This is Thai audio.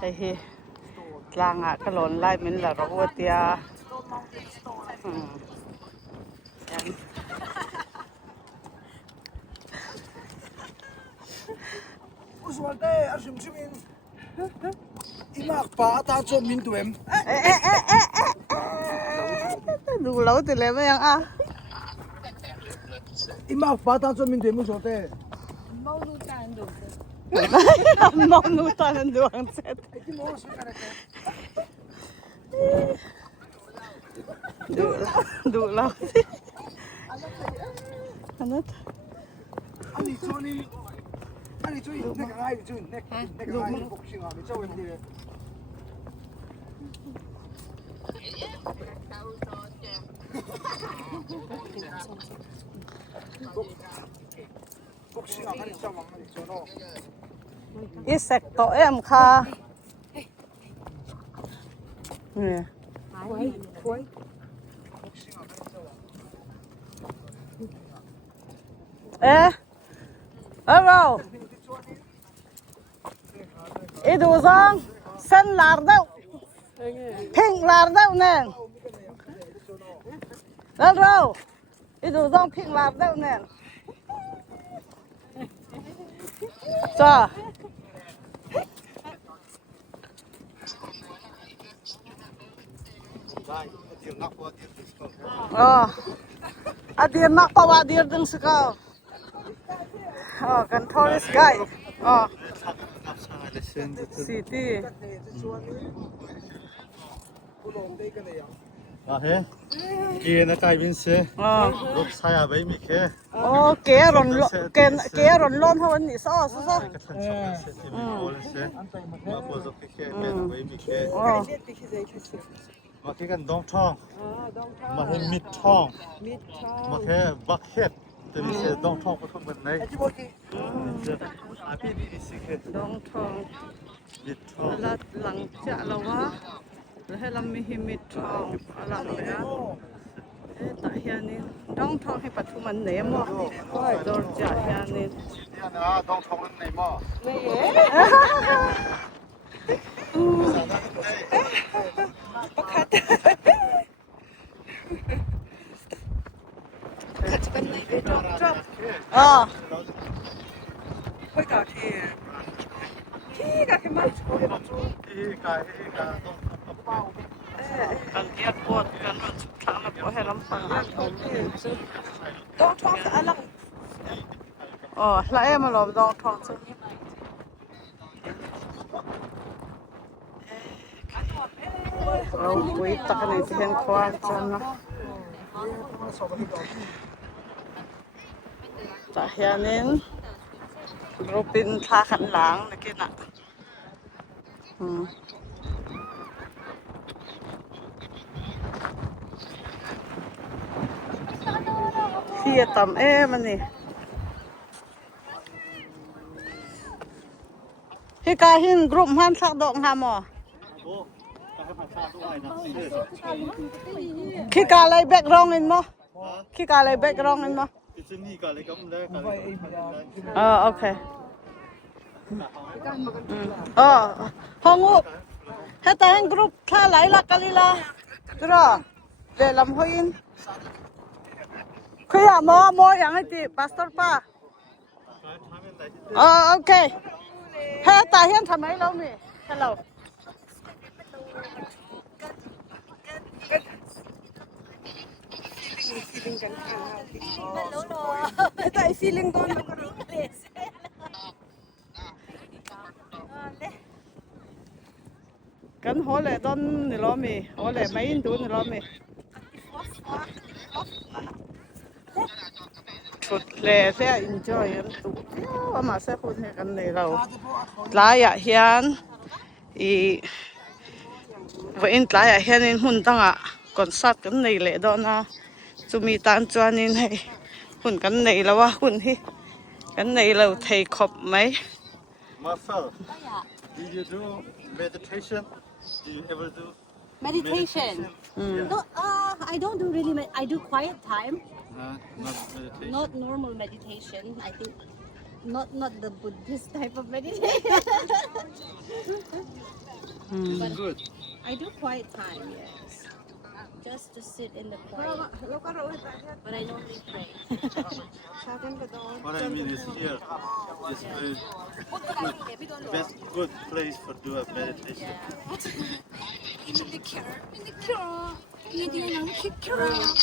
Hey, lang à cái lon lai mình là rau tia. Usualmente asim simin imak pa ta cho min tuem. Đủ lâu từ lấy mấy à? Imak pa ta cho min tuem usualmente. Mau nu tan doang set. Đủ lâu. Anot? Ani cho ni ani cho nek ngai cho nek ngai boxing à mi cho em đi. Boxing à ani cho mang ani cho nó. Isek to em kha. Nè. Quay. Ê. Alo. Ý đồ rằng sân lạt đâu. Pink lạt đâu nè. Alo. Ý đồ rằng pink lạt đâu nè. Sao? Adir nak pawa adir deng sekau. Oh, kan tourist guide. Oh, city. He, kia na kai bin se. Lop saya bai mi ke. Oh, kia ron lon hawan ni so. Ma po zo ke na bai mi ke. Ma ke kan dong thong. Ma he mit thong. Ma ke bucket.แต่มีเศษดองทองผสมกันใน ดองทอง มิดทอง แล้วหลังจากเราว่าแล้วให้เรามีหิมิดทองหลังเลยอ่ะแต่เฮียนี่ดองทองให้ปัจจุบันไหนมั้งโดนจ่าเฮียนี่ เนี่ยนะดองทองในหม้อ Hoi cả thì cả cái máy cho em cho ที่กายที่กาต้องทำเป้า กันเทียบปวดกันมันทางแบบให้ลำพัง ต้องท้องอะไร อ๋อแล้วเอ็มมาหลบดองทองซึ่งเราคุยตักในที่เห็นควานจังนะแต่เฮียนี่รูปินทาขันหลังนะกินอ่ะเฮียต่ำมันนี่ที่กาหินกลุ่มหันสักดอกหาหมอ โอ้ต้องให้ผัดชาด้วยนะ ขี้กาอะไรแบกรองเห็นมั้ยขี้กาอะไรแบกรองเห็นมั้ย ที่จะนี่กันเลยก็ไม่ได้กัน โอเคห้องอุบให้แต่งกรุ๊ปท่าไหลลักกันลีลาจุดเดี๋ยวลำห้อยนคุยหมออย่างไอ้ที่พาสตอร์ป้าโอเคให้แต่เห็นทำไมเรามีฮัลโหล feeling kan Ito ay feeling ko naกันหัวเลยต้นนี่ล้อมีหัวเลยไม่ยินดูนี่ล้อมีชุดเลยเสีย enjoy กันตุ๊กเที่ยวมาเสียคนให้กันเลยเราหลายอย่างเฮียนวันหลายอย่างเฮียนหุ่นตั้งอ่ะก่อนสัตว์กันเลยเลยดอนะจะมีตานจวนนี่ให้หุ่นกันเลยแล้วว่าหุ่นที่กันเลยเราเทคบไหม Marcel, do you do meditation? Do you ever do Meditation. No, I don't do really. I do quiet time. Not meditation. Not normal meditation. I think not the Buddhist type of meditation. It's good. I do quiet time, yes. Just to sit in the quiet. But I don't really pray. What I mean is here is the best good place for do a meditation.